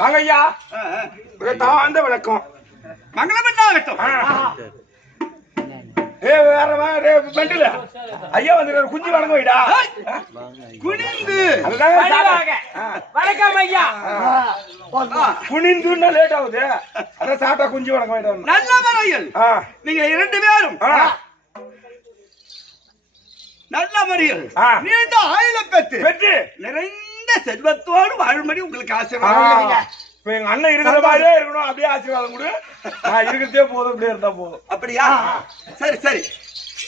வாங்கய்யா, தாழ்ந்த வணக்கம். மங்களம் என்னாகட்டும். ஐயா வந்து குஞ்சு வணங்க வைடா. குனிந்து வணக்கம் ஐயா. குனிந்து லேட் ஆகுது, அதான் சாப்பிட்டா குஞ்சு வணங்க வைடா. நல்ல முறையில் நீங்க 2 பேரும் நல்ல முறையில் நீண்ட ஆயுள பெற்று நிறைந்த செல்வத்தோடு வாழும்படி உங்களுக்கு ஆசீர்வாதம். இப்ப எங்க அண்ணன் இருக்கிற மாதிரியே இருக்கணும், அப்படியே ஆசீர்வாதம் கொடு. நான் இருக்கிறதே போதும், அப்படியே இருந்தா போதும். அப்படியா? சரி சரி.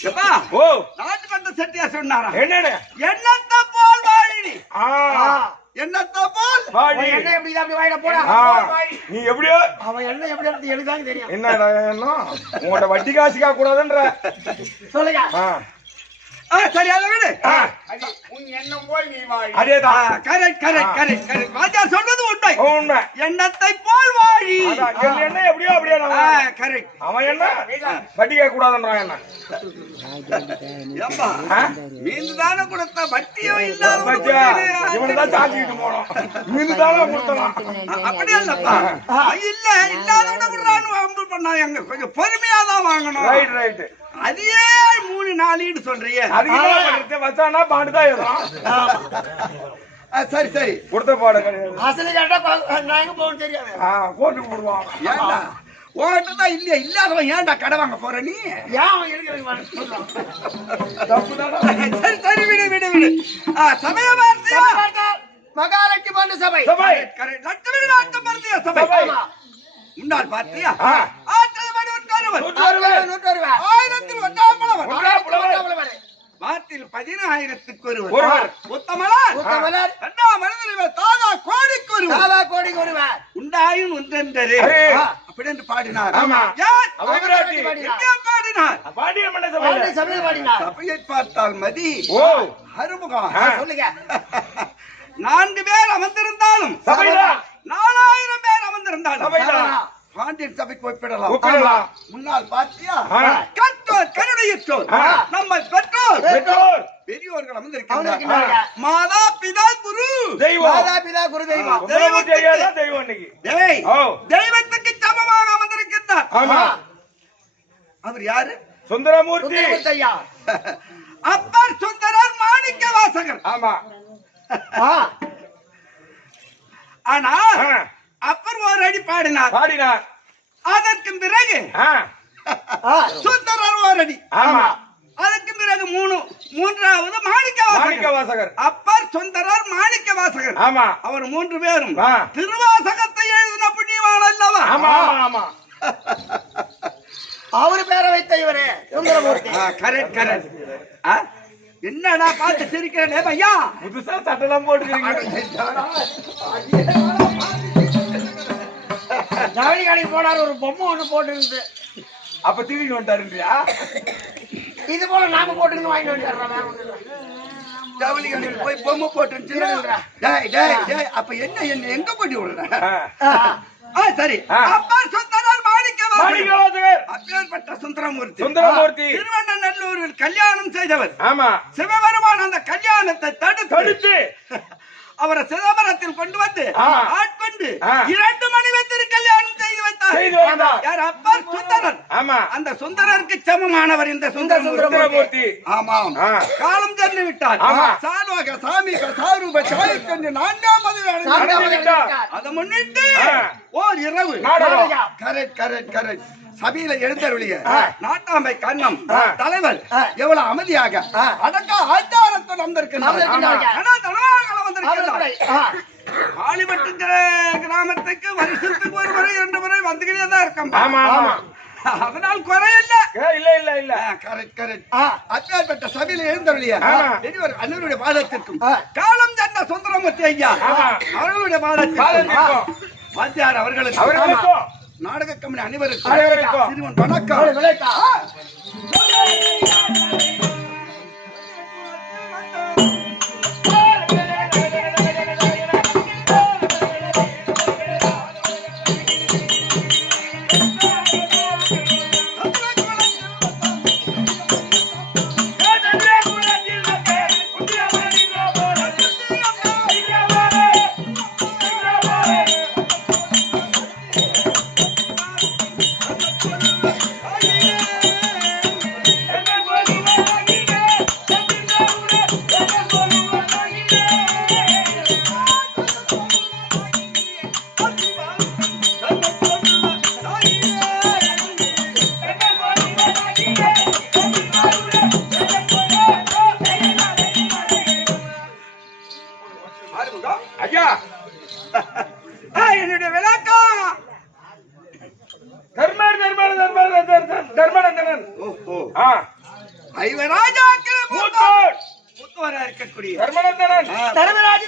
எப்பா ஓ நாட்டு வந்த செட்டியா சொன்னாரா? என்னன்னு? என்னத்த போல் வாழி. என்னத்த போல் வாழி. என்ன எப்படி அப்படி வாயிட போடா. நீ எப்படியோ அவன் என்ன எப்படி இருந்து எழுதாங்க தெரியும். என்னடா என்ன உங்களோட வட்டி காசுக்கா கூடாதுன்ற சொல்லுங்க. சரி அதை விடு. உன் எண்ணம் போல் நீ வாழி. அதேதான். Correct correct correct correct. Raja சொன்னது உண்மை. உண்மை. எண்ணத்தை போல் வாழி. என் எண்ணம் எப்படியோ அப்படியே. கரெக்ட். அவன் என்ன வட்டி கேட்க கூடாதுன்றான். என்ன ஏப்பா மீந்து தானே கொடுத்த வட்டியோ இல்லாத இவனை தான் சாஞ்சிக்கிட்டு போனோம். மீந்து தானே கொடுத்தலாம். அப்படியே இல்லப்பா. இல்ல இல்லாதவன கொடுறான்னு அம்பு பண்ணா எங்க கொஞ்சம் பொறுமையா தான் வாங்கணும். Right right. அதையே 3-4 சொல்றியே. அதுக்கு வச்சானா பாண்டுதான் ஏறும். சரி சரி கொடுத்த பாட கிடையாது. அசலி கேட்டா நாங்க போக தெரியாது. கோட்டுக்கு போடுவான். ஏன்டா ஓட்டதான் இல்லையா? இல்லாதவன் ஏன்டா கடை வாங்க போற நீ? சரி சரி விடு விடு விடு. சமய வார்த்தையா மகாலட்சுமி பண்ண சபை சபை லட்சுமி நாட்டம் பருத்திய சபை. முன்னாள் பார்த்தியா? வாத்தில் 10,000க்கு ஒருவர் உத்தமலர் கோடிக்கு ஒருவர் உண்டாயும் ஒன்றென்றே அப்படி என்று பாடினார். பாடி பாடினார். பாண்டியன் மன்னர் சபையில் பாடினார். சபையை பார்த்தால் மதி அறுமுகம். சொல்லுங்க. 4 பேர் அமர்ந்திருந்தாலும் 4000 பேர் அமர்ந்திருந்தாலும் பாண்டியன் சபைக்கு ஒப்பிடலாம். முன்னால் பாத்தியா கற்றோர் கருணையற்றோர் நம்ம பெற்றோர் பெரியோர்கள் அமர்ந்திருக்கிறார்கள். மாதா பிதா குரு தெய்வம். தெய்வத்துக்கு சமமாக அமர்ந்திருக்கிறார். அவர் யாரு? சுந்தரமூர்த்தி. அப்பர் சுந்தரர் மாணிக்க வாசகர். ஆமா. ஆனா அப்பர் ஒரு அடி பாடினார். அதற்கு பிறகு சுந்தரர் ஒரு அடி. அதற்கு பிறகு மூன்றாவது மாணிக்க வாசகர். அப்பர் சுந்தரர் மாணிக்க வாசகர். அவர் 3 பேரும் திருவாசகத்தை எழுதின புண்ணியவான் அல்லவா? அவரு பேரை வைத்த இவரே சுந்தரமூர்த்தி. கரெக்ட். என்னடா பார்த்து சிரிக்கிறேன் ஐயா? புதுசா சட்டெல்லாம் போட்டுக்கிறீங்க. ஜவுளி கடைக்கு போனார், ஒரு பொம்மை ஒண்ணு போட்டு அப்ப திரும்பி வந்துட்டாருன்றியா? இது போல நாம போட்டு வாங்கிட்டு வந்துடுறோம். ஜவுளி கடையில் போய் பொம்மை போட்டு அப்ப என்ன எங்க போட்டி விடுற? சரி. அப்பர் சுந்தரர் மாணிக்க வாசகர். அப்பேற்பட்ட சுந்தரமூர்த்தி திருவண்ணநல்லூரில் கல்யாணம் செய்தவர். சிவபெருமான் அந்த கல்யாணத்தை தடுத்து அவரை சிதம்பரத்தில் கொண்டு வந்து ஆட்கொண்டு 2 மணிவத்திற்கு கல்யாணம் செய்து வைத்தார். யார்? அப்பர் சுந்தரர். அந்த சுந்தரருக்கு சமமானவர் இந்த சுந்தரமூர்த்தி. ஆமாம். காலம் சென்று விட்டார். சாலோக சாமிக சாரூப சாயுக்கொண்டு 4ஆம் மதுரை அதை முன்னிட்டு ஓர் இரவு கரெக்ட் சபையில எழுந்தருளிய நாட்டாமை கண்ணம் தலைவர் எவ்வளவு அமைதியாக அடக்க ஆச்சாரத்துடன் வந்திருக்கிறார். ஆலிபட்டு கிராமத்துக்கு வருஷத்துக்கு 1 முறை 2 முறை வந்துகிட்டே தான் இருக்கோம். அதனால் குறை இல்ல. கரெக்ட். அச்சார்பட்ட சபையில எழுந்தருளிய பெரியவர் அண்ணனுடைய பாதத்திற்கும் காலம் சென்ற சுந்தரமூர்த்தி ஐயா அவர்களுடைய பாதத்திற்கும் வாத்தியார் அவர்களுக்கும் நாடக கம்பெனி அனைவருக்கும் சிறுவன் வணக்கம். ஐயா என்னுடைய விளக்கம் தர்மநந்தனன். ஐவராஜாக்கள் மூத்தவரா இருக்கக்கூடிய தர்மராஜி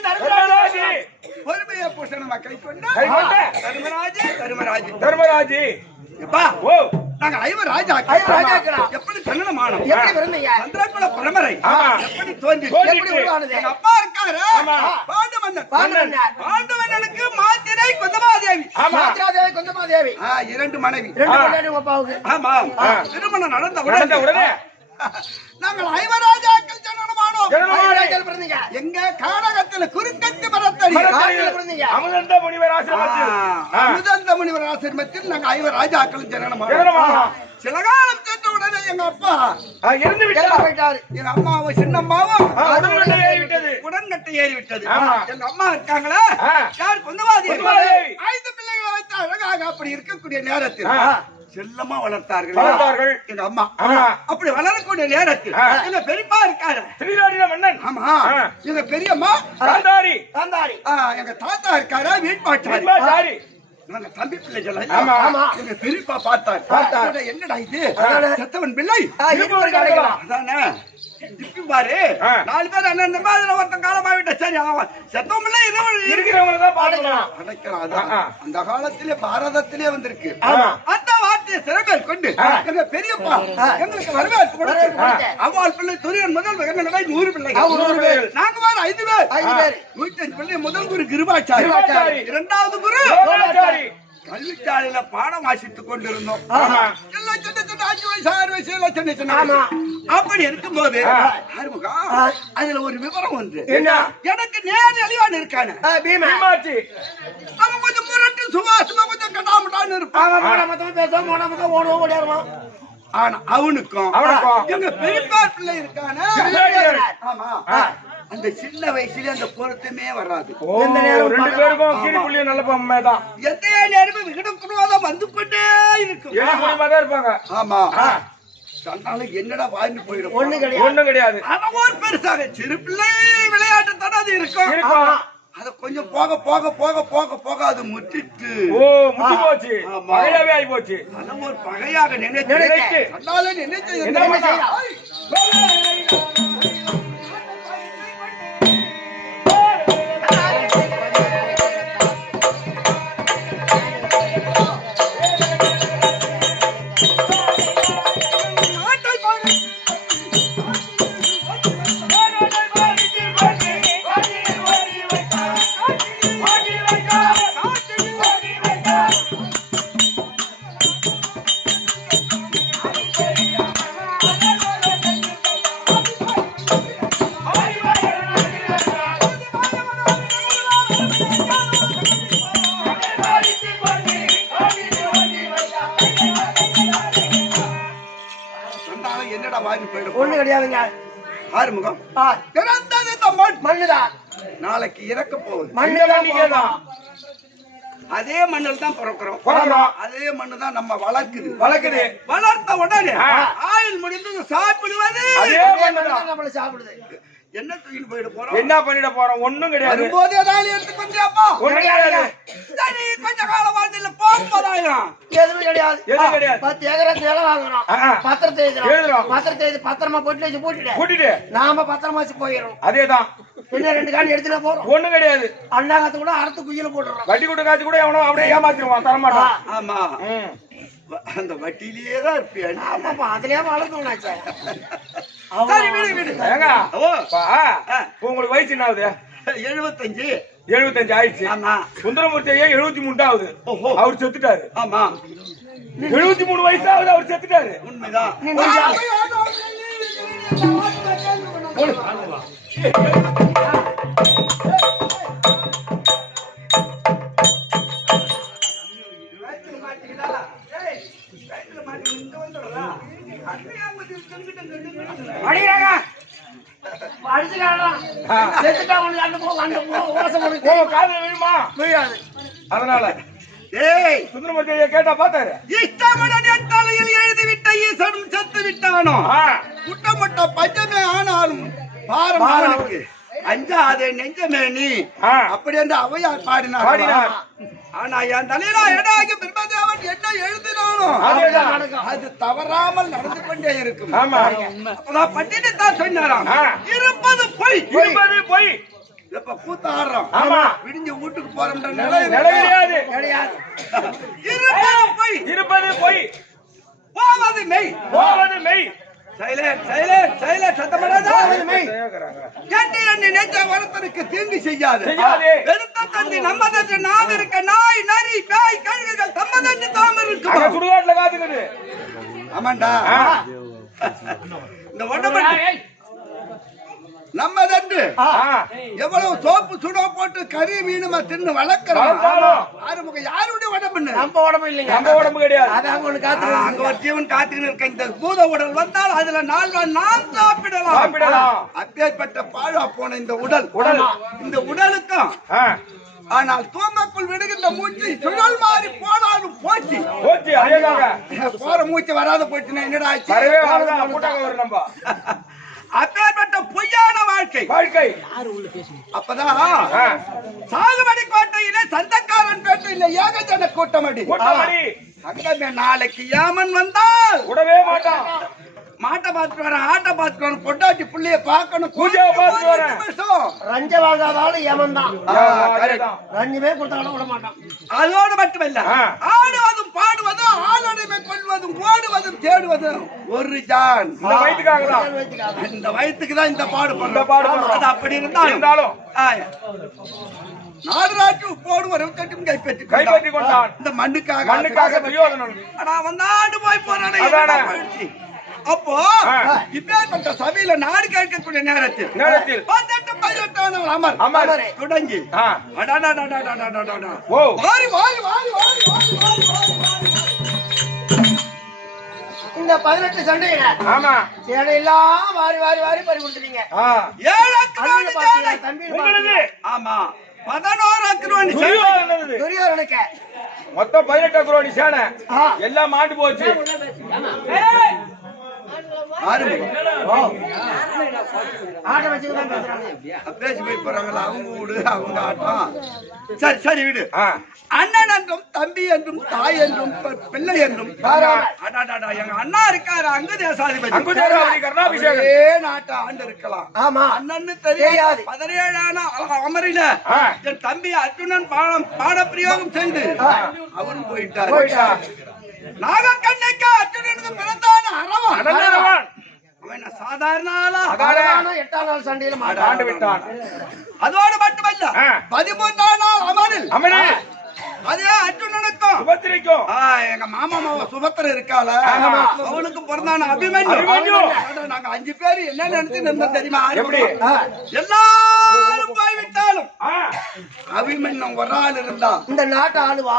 பொறுமையை பூஷணமா கை கொண்ட தர்மராஜி. நாங்க ஐவராஜாக்கள் எப்படி ஜனனமானோம்? எப்படி பிறந்தீங்க? சந்திரகுல பரம்பரை எப்படி தோன்றி? அப்பா இருக்காரு பாண்டுமன்னனுக்கு மாத்திரை குந்தமாதேவி 2 மனைவி. ஆமாம். திருமணம் நடந்த உடனே நாங்கள் ஐவராஜாக்கள் ஜனனமானோம். எங்க கானகத்தில் குறுக்கத்து மரத்தடி அமுதந்த முனிவர் ஆசிரமத்தில் நாங்க ஐவராஜாக்கள் ஜனனமானோம். சில காலம் சென்ற உடனே எங்க அப்பா இறந்து விட்டார். எங்க அம்மாவும் சின்னம்மாவும் உடன்கட்டை ஏறிவிட்டது. எங்க அம்மா இருக்காங்களா யார்? குந்தமாதேவி. 5 பிள்ளைகளை வைத்து அழகாக அப்படி இருக்கக்கூடிய நேரத்தில் செல்லமா வளர்த்தார்கள் எங்க அம்மா. அப்படி வளரக்கூடிய நேரத்தில் எங்க பெரியப்பா இருக்காரு மன்னன். ஆமா. எங்க பெரியம்மா காந்தாரி. எங்க தாத்தா இருக்காரு வீட்பாட்டாரி. நாங்க தம்பி பிள்ளைகள். எங்க பெரியப்பா பார்த்தார். என்னடா இது செத்தவன் பிள்ளை அதானே இப்படி பாரு 4 பேர் அண்ணன் அதுல ஒருத்தன் காலமாவிட்ட. சரி செத்தவன் பிள்ளை இருக்கிறவங்க தான் பாடுக்கலாம். அந்த காலத்திலே பாரதத்திலே வந்திருக்கு. அந்த போற்றிய சிறப்பேர் கொண்டு எங்க பெரியப்பா எங்களுக்கு வரவேற்பு கொடுத்து அவ்வாள் பிள்ளை துரியன் முதல் மகன் 100 பிள்ளைகள் நாங்க வேற 5 பேர் 105 பிள்ளை முதல் குரு கிருபாச்சாரி இரண்டாவது குரு கல்விச்சாலையில பாடம் வாசித்துக் கொண்டிருந்தோம். எல்லாம் சின்ன சின்ன 5 வயசு 6 வயசு எல்லாம் சின்ன சின்ன. அப்படி இருக்கும்போது அதுல ஒரு விவரம் ஒன்று எனக்கு நேர் அழிவான் இருக்கானு அவன் கொஞ்சம் முரட்டு சுவாசமா கொஞ்சம் கட்டாமட்டான்னு இருப்பான். ஆனா அவனுக்கும் எங்க பெரியப்பா பிள்ளை இருக்கானே ஆமா அந்த சின்ன வயசுல அந்த பொருத்தமே வராது. எந்த நேரம் 2 பேருக்கும் கீரிப்புள்ளிய நல்ல பொம்மை தான். எந்த நேரமும் விகடக்குடுவாதான் வந்து கொண்டே இருக்கும். ஏகமா இருப்பாங்க. ஆமா சொன்னாலும் என்னடா வாழ்ந்து போயிடும். ஒண்ணு கிடையாது. அவன் ஒரு பெருசாக சிறு பிள்ளை விளையாட்டு தடாது இருக்கும். அத கொஞ்சம் போக போக போக போக போக அது முட்டிட்டு முட்டி போச்சு. பகையாவே ஆகி போச்சு. அத ஒரு பகையாக நினைச்சு சொன்னாலும் நினைச்சு ஒண்ணு கிடையாதுங்க. ஆறுமுகம் மண்ணுதான் நாளைக்கு இறக்க போகுது. மண்ணுதான் அதே மண்ணில் தான் பிறக்கிறோம். அதே மண்ணு தான் நம்ம வளர்க்குது. வளர்த்த உடனே ஆயுள் முடிந்து சாப்பிடுவது நம்மள சாப்பிடுது. என்ன தூக்கிட்டு போயிட போறோம்? என்ன பண்ணிட போறோம்? ஒண்ணும் கிடையாது. வரும்போதே தாலி எடுத்து கொஞ்சப்பா ஒண்ணும் கிடையாது. சரி கொஞ்ச காலம் வாழ்ந்துல 40,000 எதுவும் கிடையாது. 10 ஏக்கர் நிலம் வாங்குறோம். பத்திரத்தை எழுதுறோம். பத்திரத்தை எழுதி பத்திரமா போட்டு வச்சு போட்டுட்டு நாம பத்திரமா வச்சு போயிடும். அதேதான். என்ன 2 காணி எடுத்துட்டு போறோம். ஒண்ணும் கிடையாது. அண்ணாங்கத்து கூட அறுத்து குயில போட்டுறோம். வட்டி கூட்ட காசு கூட எவனோ அப்படியே ஏமாத்திடுவான், தரமாட்டான். ஆமா அந்த வட்டியிலேயே தான் இருப்பியா? ஆமாப்பா அதுலயே வளர்க்கணும்னாச்சே. உங்களுக்கு வயசு என்ன ஆகுது? 75 ஆயிடுச்சு. சுந்தரமூர்த்தி ஐயா 73 ஆகுது. அவர் செத்துட்டாரு. ஆமா 73 வயசு ஆகுது, அவர் செத்துட்டாரு. உண்மைதான். அதனால சுந்தரமூர்த்தி கேட்டா பாத்தாரு. இஷ்டமடன் தலையில் எழுதிவிட்ட ஈசனும் செத்து விட்டானோ குட்டமட்ட பஞ்சமே ஆனாலும் பாரமானுக்கு அஞ்சாதே நெஞ்சமே நீ அப்படி என்று அவையார் பாடினார். ஆனா என் தலையில எடாகி பிரம்மதேவன் என்ன எழுதினானோ அது தவறாமல் நடந்து கொண்டே இருக்கும். அப்பதான் பண்டிட்டு தான் சொன்னாராம், இருப்பது பொய். இப்ப கூத்தாடுறோம், விடிஞ்ச வீட்டுக்கு போறோம் கிடையாது. இருப்பது பொய் போவது மெய். தீங்கு செய்யாது. நம்மதற்கு நாம் இருக்க நாய் நரி பேய் கழுகுகள் தம்மதற்கு தாம் இருக்கும். சுடுகாட்டுல காத்துக்குது. ஆமாண்டா இந்த உடம்பு நம்மதன்று எவ்வளவு சோப்பு சுட போட்டு கறி மீனுமா தின்னு வளர்க்கிறோம். யாருடைய உடம்பு? நம்ம உடம்பு இல்லைங்க. நம்ம உடம்பு கிடையாது. அங்க ஒரு ஜீவன் காத்துக்கிட்டு இருக்க. இந்த பூத உடல் வந்தால் அதுல 4 நாம் சாப்பிடலாம். அப்பேற்பட்ட பாழா போன இந்த உடல் இந்த உடலுக்கும் ஆனால் தூமக்குள் விடுகின்ற மூச்சு சுழல் மாறி போனாலும் போச்சு. போற மூச்சு வராத போச்சுன்னா என்னடா அப்பேற்பட்ட பொய்யான வாழ்க்கை. அப்பதான் சாகுபடி கோட்டையில சந்தக்காரன் பேட்டையில ஏகஜன கூட்டமடி. அங்கே நாளைக்கு ஏமன் வந்தால் விடவே மாட்டான். மாட்டை பார்த்துட்டு வரேன், ஆட்டை பார்த்துட்டு வரேன், பொட்டாட்டி புள்ளைய பார்க்கணும், பூஜையை பார்த்துட்டு வரேன். ரஞ்ச வாங்காதாலும் ஏமன் தான். ரஞ்சமே கொடுத்தாலும் விட மாட்டான். அதோடு மட்டுமல்ல ஆடுவதும் பாடுவதும் ஆளடிமை கொள்வதும் ஓடுவதும் தேடுவதும் ஒரு ஜான். இந்த வயிற்றுக்காக தான். இந்த வயிற்றுக்கு தான் இந்த பாடு இந்த பாடு பண்றோம். அது அப்படி இருந்தாலும் நாடுராஜு உப்போடு வரும் தட்டும் கைப்பற்றி கொண்டான். இந்த மண்ணுக்காக துரியோதனன். நான் வந்து ஆண்டு போய் போறேன். அப்போ இப்பேற்பட்ட சபையில நாடு கேட்கக்கூடிய நேரத்தில் 18 அமர் தொடங்கி இந்த 18 சண்டையில ஆமா சேனை எல்லாம் வாரி வாரி வாரி பறி கொடுத்துட்டீங்க. 7 தம்பி ஆமா 11 அக்ரோனி துரியோதனுக்கு மொத்தம் 18 அக்ரோனி சேனை எல்லாம் மாண்டு போச்சு. ஆட்ட வச்சுதான் பேசுறாங்க. பேசி போய் போறாங்களா அவங்க வீடு அவங்க ஆட்டம். சரி சரி விடு. அண்ணன் என்றும் தம்பி என்றும் தாய் என்றும் பிள்ளை என்றும் எங்க அண்ணா இருக்காரு அங்கு தேசாதிபதி நாட்டை ஆண்டு இருக்கலாம். ஆமா அண்ணன்னு தெரியாது. 17 அமரில என் தம்பி அர்ஜுனன் பாட பிரயோகம் செய்து அவரும் போயிட்டார். நாகக்கண்ணைக்கு அர்ஜுனனுக்கு பிறந்தான அரவன் அவன் சாதாரண ஆளா 8ஆம் நாள் சண்டையில மாண்டு விட்டான். அதோடு மட்டுமல்ல 13ஆம் நாள் அமரில் அதே அர்ஜுனனுக்கும் சுபத்திரைக்கும் எங்க மாமா சுபத்திர இருக்கால அவனுக்கு பிறந்தான அபிமன்யு. நாங்க 5 பேர் என்ன நினைச்சு நின்றோம் தெரியுமா? எப்படி எல்லாரும் போய்விட்டாலும் அபிமன்யு ஒரு ஆள் இருந்தா இந்த நாட்டை ஆளுவா,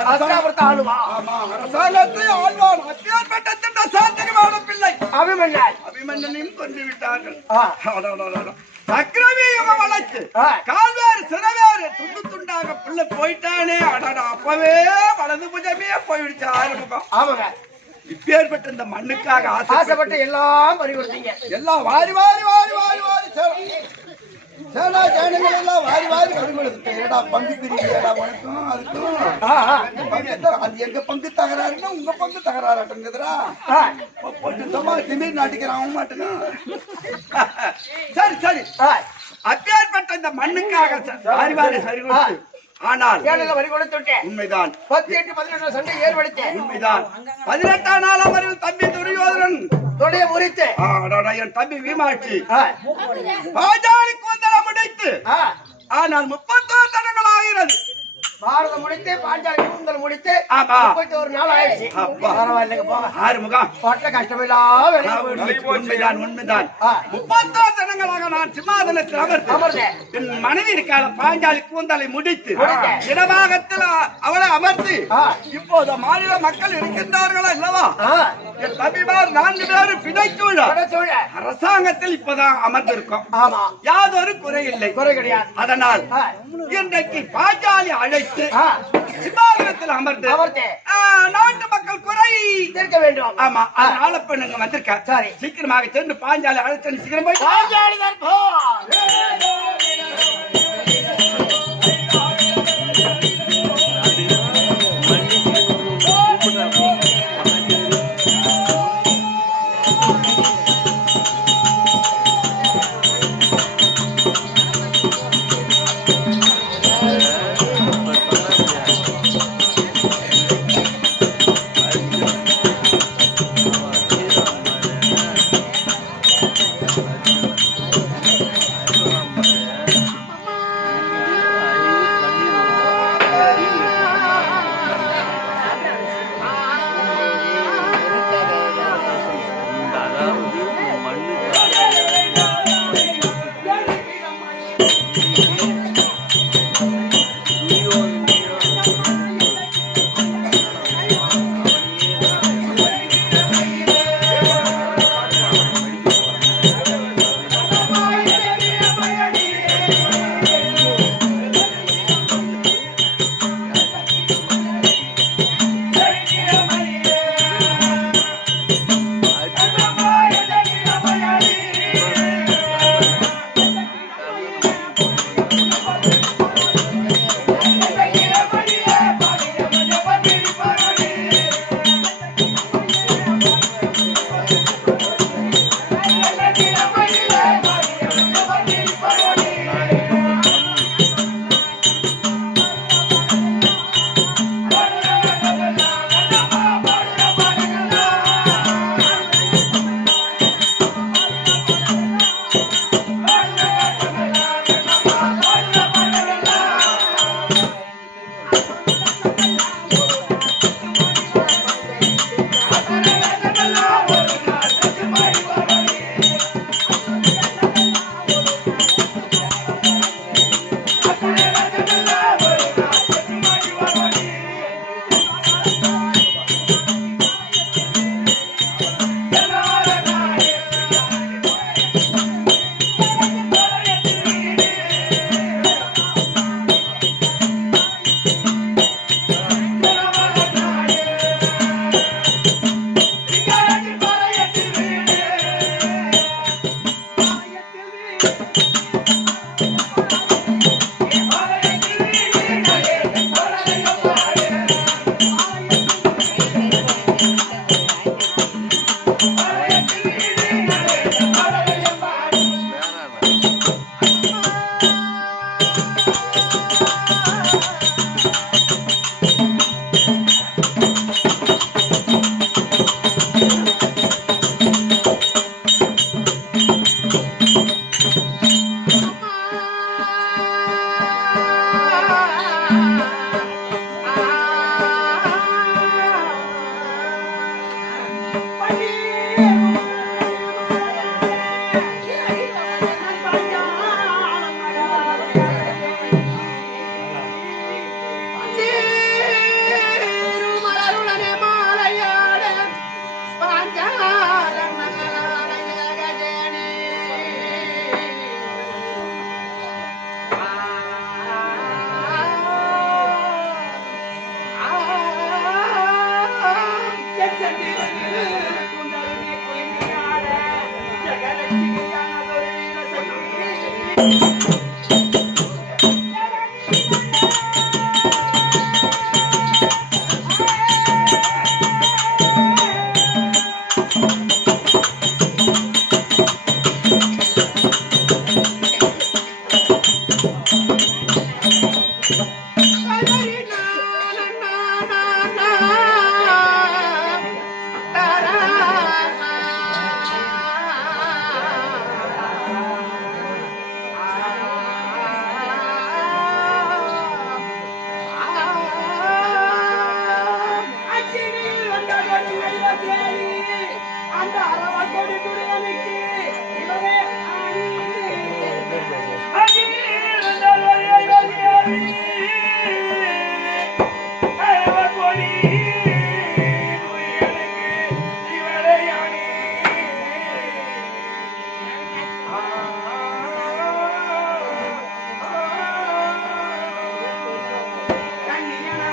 அரசாங்கத்தை ஆளுவா. ஆமா அரசாங்கத்தை ஆழ்வான். அப்பேற்பட்ட சாத்தியமான பிள்ளை அபிமன்யனையும் கொண்டு விட்டார்கள். சக்கரவியூகம் வளைச்சு கால்வேறு சிறவேறு துண்டு துண்டாக பிள்ளை போயிட்டானே. அப்பவே வலது புஜமே போயிடுச்சு ஆறுமுகம். ஆமாங்க இப்பேற்பட்ட இந்த மண்ணுக்காக ஆசைப்பட்டு எல்லாம் பறி கொடுத்தீங்க. எல்லாம் வாரி வாரி வாரி வாரி வாரி சேனா சேனைகள் எல்லாம் வாரி வாரி பறி கொடுத்துட்டா. பங்கு பிரிக்கிறா உனக்கும் அதுக்கும். அது எங்க பங்கு தகராறுன்னா உங்க பங்கு தகராறுங்கிறா. திடீர் நாட்டிக்கிறான் மாட்டுங்க. சரி சரி அப்பேற்பட்ட இந்த மண்ணுக்காக வாரி வாரி சரி கொடுத்து ஆனால் வரி கொடுத்து உண்மைதான் 18 சண்டை ஏற்படுத்தேன். உண்மைதான் 18ஆம் நாள் அமரில் தம்பி துரியோதனன் தொடைய முறித்து என் தம்பி வீமாட்சி பாஞ்சாலி கூந்தலை முடித்து ஆனால் 31 தடங்கள் ஆகிறது. பாரதம் முடித்து பாஞ்சாலி கூந்தல் முடித்து 31 நாள் ஆயிடுச்சு. பரவாயில்லைங்க போங்க. ஆறுமுகம் பட்ட கஷ்டமில்லாம உண்மைதான் உண்மைதான் 31 தினங்களாக நான் சிம்மாதனத்தில் அமர்ந்தேன். என் மனைவி இருக்கால பாஞ்சாலி கூந்தலை முடித்து இடபாகத்தில் அவளை அமர்த்தி இப்போது மாநில மக்கள் இருக்கின்றார்களா இல்லவா? என் தம்பிமார் 4 பேரும் பிணைச்சூழ அரசாங்கத்தில் இப்பதான் அமர்ந்திருக்கோம். யாதொரு குறை இல்லை, குறை கிடையாது. அதனால் இன்றைக்கு பாஞ்சாலி அழைத்து சிம்மாசனத்தில் அமர்ந்து நாட்டு மக்கள் குறை தீர்க்க வேண்டும். ஆமா அதனால இப்ப நீங்க வந்திருக்க. சரி சீக்கிரமாக சென்று பாஞ்சாலி அழைத்து சீக்கிரம் போய் பாஞ்சாலி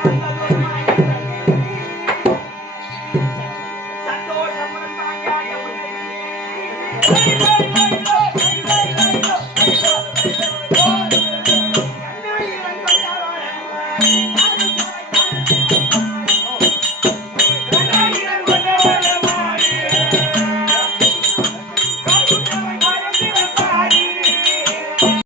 வந்ததொரு